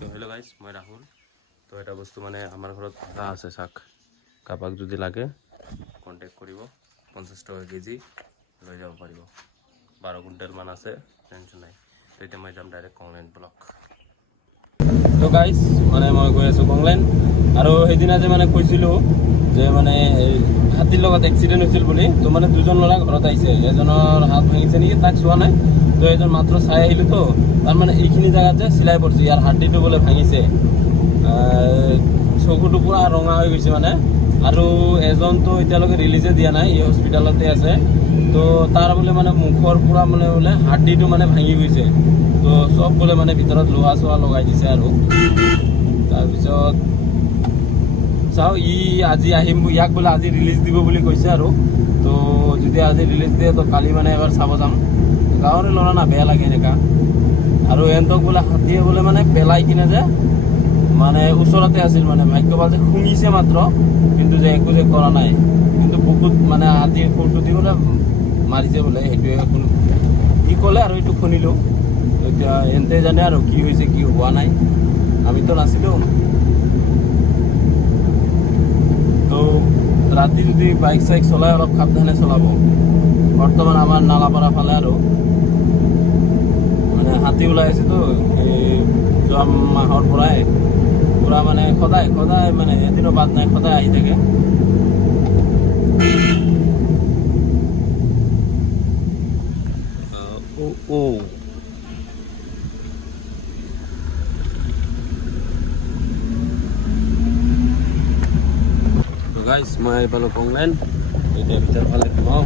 তো hello' guys, মই ৰাহুল। তো এটা বস্তু মানে আমাৰ ঘৰত আদা আছে চাক, কাৰোবাক যদি লাগে কণ্টেক্ট কৰিব, 50 টকা কেজি লৈ যাব পাৰিব। 12 কুইণ্টেলমান আছে, টেনশ্যন নাই। তো এতিয়া মই যাম ডাইৰেক্ট কংলাইন ব্লক। তো গাইজ মানে মই গৈ আছোঁ কংলাইন। আৰু সেইদিনা যে মানে কৈছিলোঁ যে মানে হাতীৰ লগত এক্সিডেণ্ট হৈছিল বুলি, তো মানে দুজন ল'ৰা ঘৰত আহিছে, এজনৰ হাত ভাঙিছে নেকি তাক চোৱা নাই, তো এজন মাত্ৰ চাই আহিলোঁ। তো তাৰমানে এইখিনি জেগাত যে চিলাই পৰিছে, ইয়াৰ হাৰ্ডিটো বোলে ভাঙিছে, চকুটো পূৰা ৰঙা হৈ গৈছে মানে। আৰু এজনতো এতিয়ালৈকে ৰিলিজে দিয়া নাই, এই হস্পিটেলতে আছে। তো তাৰ বোলে মানে মুখৰ পূৰা মানে বোলে হাৰ্ডিটো মানে ভাঙি গৈছে। তো চব বোলে মানে ভিতৰত লোহা চোহা লগাই দিছে। আৰু তাৰপিছত চাওঁ, আজি আহিম, ইয়াক বোলে আজি ৰিলিজ দিব বুলি কৈছে। আৰু তো যদি আজি ৰিলিজ দিয়ে তো কালি মানে এবাৰ চাব যাম। গাঁৱৰে ল'ৰা না, বেয়া লাগে এনেকুৱা। আৰু এহঁতক বোলে হাতীয়ে বোলে মানে পেলাই কিনে যে মানে ওচৰতে আছিল, মানে ভাগ্য ভাল যে শুনিছে মাত্ৰ, কিন্তু যে একো যে কৰা নাই। কিন্তু বহুত মানে হাতীয়ে সুৰটো দি বোলে মাৰিছে বোলে, সেইটোৱে কি ক'লে আৰু এইটো শুনিলোঁ। এতিয়া এহঁতে জানে আৰু কি হৈছে কি হোৱা নাই, আমিতো নাছিলোঁ। তো ৰাতি যদি বাইক চাইক চলাই অলপ সাৱধানে চলাব। বৰ্তমান আমাৰ নালাপাৰা ফালে আৰু মানে হাতী ওলাই আছেতো, এই যোৱা মাহৰ পৰাই পূৰা মানে সদায় মানে এদিনো বাদ নাই, সদায় আহি থাকে। গাইজ মই আহি পালোঁ কংলাইন। এতিয়া ভিতৰ ফালে সোমাওঁ,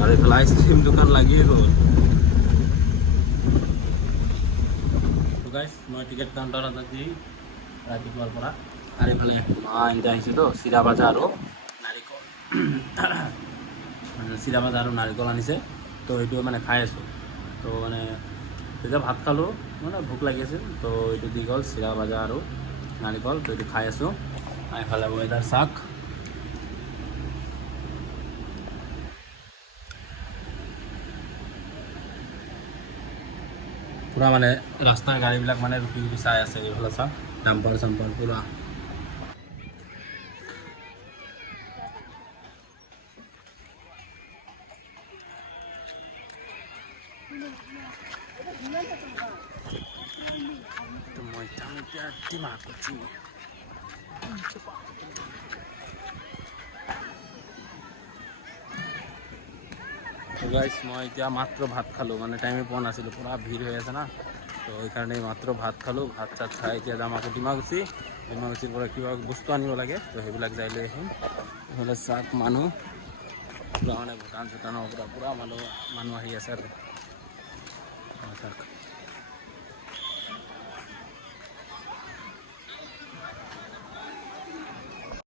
আৰু এইফালে আইচক্ৰীম দোকান লাগিয়ে গ'ল। গাইজ মই টিকেট কাউণ্টাৰত আজি ৰাতিপুৱাৰ পৰা, আৰু এইফালে মা এতিয়া আহিছেতো, চিৰা ভাজা আৰু নাৰিকল, চিৰা ভাজা আৰু নাৰিকল আনিছে। তো এইটো মানে খাই আছোঁ। তো মানে তেতিয়া ভাত খালোঁ, মানে ভোক লাগি আছিল, তো এইটো দি গ'ল চিৰা ভাজা আৰু নাৰিকল। তো এইটো খাই আছোঁ। এইফালে ৱেডাৰ চাক, পূৰা মানে ৰাস্তাৰ গাড়ীবিলাক মানে ৰখি ৰখি চাই আছে। এইফালে চাওক, ডাম্পাৰ চাম্পাৰ পূৰা। মই যাম এতিয়া ডিমাকুছি। গাইজ মই এতিয়া মাত্ৰ ভাত খালোঁ, মানে টাইমে পোৱা নাছিলোঁ, পূৰা ভিৰ হৈ আছে না। তো সেইকাৰণে মাত্ৰ ভাত খালোঁ। ভাত চাত খাই এতিয়া যাম আকৌ ডিমাকুছিৰ পৰা কিবা বস্তু আনিব লাগে, তো সেইবিলাক যাই লৈ আহিম। এইফালে চাওক মানুহ পূৰা মানে ভূটানৰ পৰা পূৰা মানুহ আহি আছে আৰু চাওক।